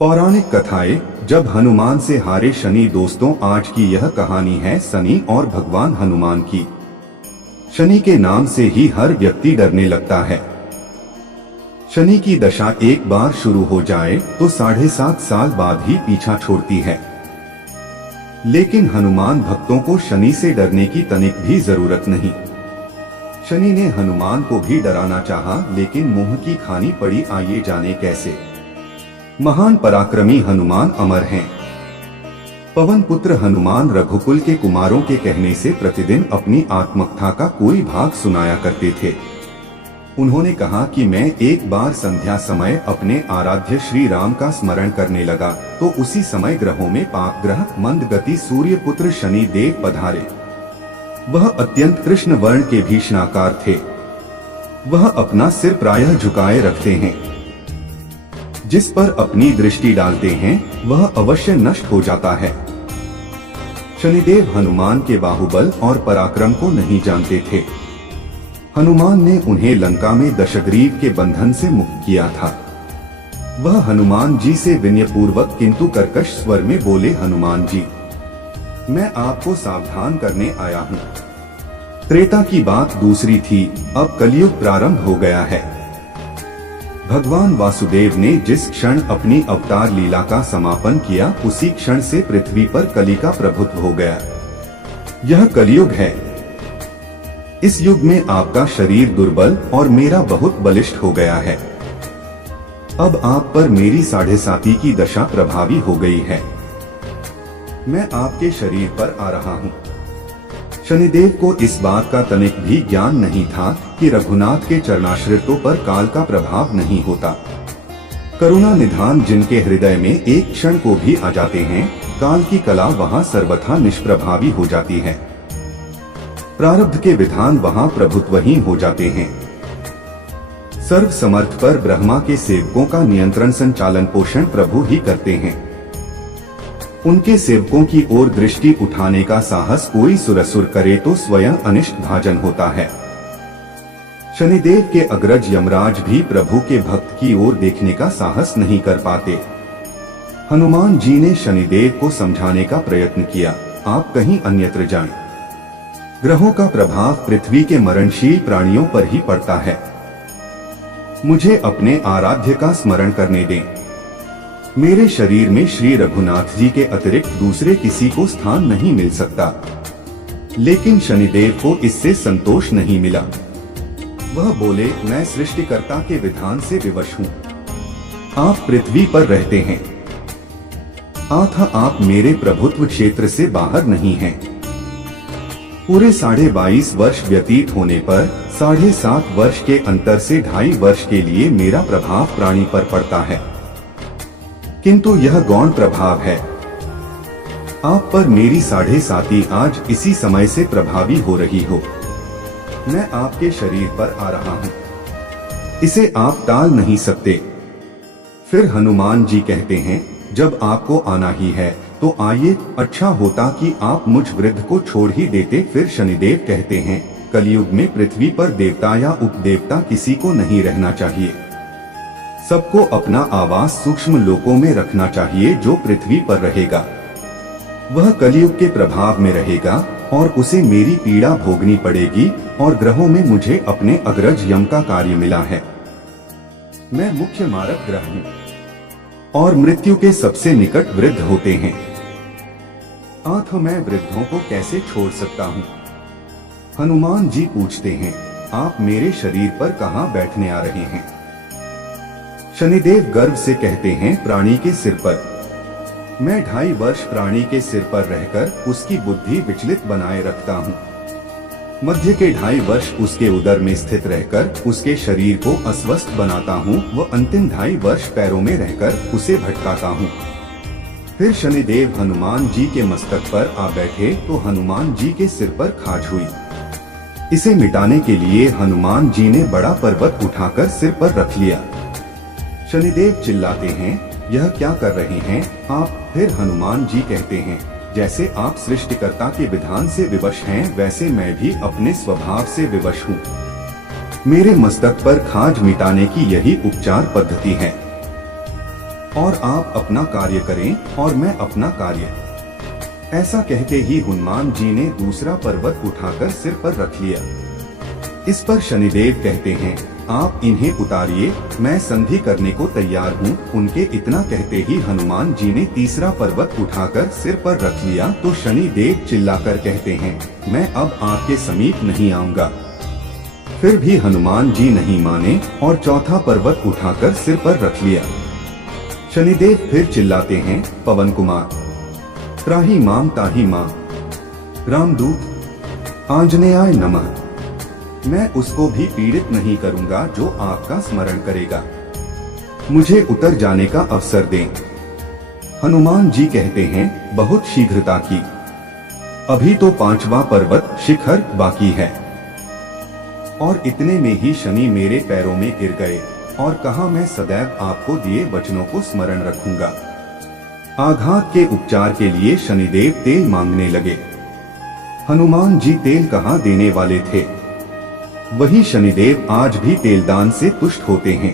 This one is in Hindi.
पौराणिक कथाएं। जब हनुमान से हारे शनि। दोस्तों, आज की यह कहानी है शनि और भगवान हनुमान की। शनि के नाम से ही हर व्यक्ति डरने लगता है। शनि की दशा एक बार शुरू हो जाए तो 7.5 साल बाद ही पीछा छोड़ती है। लेकिन हनुमान भक्तों को शनि से डरने की तनिक भी जरूरत नहीं। शनि ने हनुमान को भी डराना चाहा, लेकिन मुंह की खानी पड़ी। आइए जाने कैसे। महान पराक्रमी हनुमान अमर हैं। पवन पुत्र हनुमान रघुकुल के कुमारों के कहने से प्रतिदिन अपनी आत्मकथा का कोई भाग सुनाया करते थे। उन्होंने कहा कि मैं एक बार संध्या समय अपने आराध्य श्री राम का स्मरण करने लगा तो उसी समय ग्रहों में पाप ग्रह मंद गति सूर्य पुत्र शनि देव पधारे। वह अत्यंत कृष्ण वर्ण के भीषणाकार थे। वह अपना सिर प्रायः झुकाए रखते हैं। जिस पर अपनी दृष्टि डालते हैं वह अवश्य नष्ट हो जाता है। शनिदेव हनुमान के बाहुबल और पराक्रम को नहीं जानते थे। हनुमान ने उन्हें लंका में दशग्रीव के बंधन से मुक्त किया था। वह हनुमान जी से विनयपूर्वक किंतु कर्कश स्वर में बोले, हनुमान जी, मैं आपको सावधान करने आया हूँ। त्रेता की बात दूसरी थी, अब कलयुग प्रारंभ हो गया है। भगवान वासुदेव ने जिस क्षण अपनी अवतार लीला का समापन किया उसी क्षण से पृथ्वी पर कली का प्रभुत्व हो गया। यह कलयुग है। इस युग में आपका शरीर दुर्बल और मेरा बहुत बलिष्ठ हो गया है। अब आप पर मेरी 7.5 की दशा प्रभावी हो गई है। मैं आपके शरीर पर आ रहा हूँ। शनिदेव को इस बात का तनिक भी ज्ञान नहीं था कि रघुनाथ के चरणाश्रितों पर काल का प्रभाव नहीं होता। करुणा निधान जिनके हृदय में एक क्षण को भी आ जाते हैं, काल की कला वहां सर्वथा निष्प्रभावी हो जाती है। प्रारब्ध के विधान वहां प्रभुत्वहीन हो जाते हैं। सर्व समर्थ पर ब्रह्मा के सेवकों का नियंत्रण संचालन पोषण प्रभु ही करते हैं। उनके सेवकों की ओर दृष्टि उठाने का साहस कोई सुरसुर करे तो स्वयं अनिष्ट भाजन होता है। शनिदेव के अग्रज यमराज भी प्रभु के भक्त की ओर देखने का साहस नहीं कर पाते। हनुमान जी ने शनिदेव को समझाने का प्रयत्न किया, आप कहीं अन्यत्र जाएं। ग्रहों का प्रभाव पृथ्वी के मरणशील प्राणियों पर ही पड़ता है। मुझे अपने आराध्य का स्मरण करने दें। मेरे शरीर में श्री रघुनाथ जी के अतिरिक्त दूसरे किसी को स्थान नहीं मिल सकता। लेकिन शनिदेव को इससे संतोष नहीं मिला। वह बोले, मैं सृष्टिकर्ता के विधान से विवश हूँ। आप पृथ्वी पर रहते हैं, अतः आप मेरे प्रभुत्व क्षेत्र से बाहर नहीं हैं। पूरे 22.5 वर्ष व्यतीत होने पर 7.5 वर्ष के अंतर से 2.5 वर्ष के लिए मेरा प्रभाव प्राणी पर पड़ता है, किंतु यह गौण प्रभाव है। आप पर मेरी 7.5 आज इसी समय से प्रभावी हो रही हो। मैं आपके शरीर पर आ रहा हूँ, इसे आप टाल नहीं सकते। फिर हनुमान जी कहते हैं, जब आपको आना ही है तो आइए, अच्छा होता कि आप मुझ वृद्ध को छोड़ ही देते। फिर शनिदेव कहते हैं, कलयुग में पृथ्वी पर देवता या उपदेवता किसी को नहीं रहना चाहिए। सबको अपना आवास सूक्ष्म लोकों में रखना चाहिए। जो पृथ्वी पर रहेगा वह कलयुग के प्रभाव में रहेगा और उसे मेरी पीड़ा भोगनी पड़ेगी। और ग्रहों में मुझे अपने अग्रज यम का कार्य मिला है। मैं मुख्य मारक ग्रह हूँ और मृत्यु के सबसे निकट वृद्ध होते हैं। अतः मैं वृद्धों को कैसे छोड़ सकता हूँ। हनुमान जी पूछते हैं, आप मेरे शरीर पर कहाँ बैठने आ रहे हैं। शनिदेव गर्व से कहते हैं, प्राणी के सिर पर। मैं 2.5 वर्ष प्राणी के सिर पर रहकर उसकी बुद्धि विचलित बनाए रखता हूँ। मध्य के 2.5 वर्ष उसके उदर में स्थित रहकर उसके शरीर को अस्वस्थ बनाता हूँ। व अंतिम 2.5 वर्ष पैरों में रहकर उसे भटकाता हूँ। फिर शनिदेव हनुमान जी के मस्तक पर आ बैठे तो हनुमान जी के सिर पर खाज हुई। इसे मिटाने के लिए हनुमान जी ने बड़ा पर्वत उठाकर सिर पर रख लिया। शनिदेव चिल्लाते हैं, यह क्या कर रहे हैं आप। फिर हनुमान जी कहते हैं, जैसे आप सृष्टिकर्ता के विधान से विवश हैं वैसे मैं भी अपने स्वभाव से विवश हूँ। मेरे मस्तक पर खाज मिटाने की यही उपचार पद्धति है। और आप अपना कार्य करें और मैं अपना कार्य। ऐसा कहते ही हनुमान जी ने दूसरा पर्वत उठाकर सिर पर रख लिया। इस पर शनिदेव कहते हैं, आप इन्हें उतारिए, मैं संधि करने को तैयार हूँ। उनके इतना कहते ही हनुमान जी ने तीसरा पर्वत उठाकर सिर पर रख लिया तो शनिदेव चिल्लाकर कहते हैं, मैं अब आपके समीप नहीं आऊंगा। फिर भी हनुमान जी नहीं माने और चौथा पर्वत उठाकर सिर पर रख लिया। शनिदेव फिर चिल्लाते हैं, पवन कुमार, त्राहि माम ताहि माम, रामदूत आंजनेयाय नमः। मैं उसको भी पीड़ित नहीं करूंगा जो आपका स्मरण करेगा। मुझे उतर जाने का अवसर दें। हनुमान जी कहते हैं, बहुत शीघ्रता की, अभी तो 5वां पर्वत शिखर बाकी है। और इतने में ही शनि मेरे पैरों में गिर गए और कहा, मैं सदैव आपको दिए वचनों को स्मरण रखूंगा। आघात के उपचार के लिए शनिदेव तेल मांगने लगे। हनुमान जी तेल कहाँ देने वाले थे। वही शनिदेव आज भी तेलदान से तुष्ट होते हैं।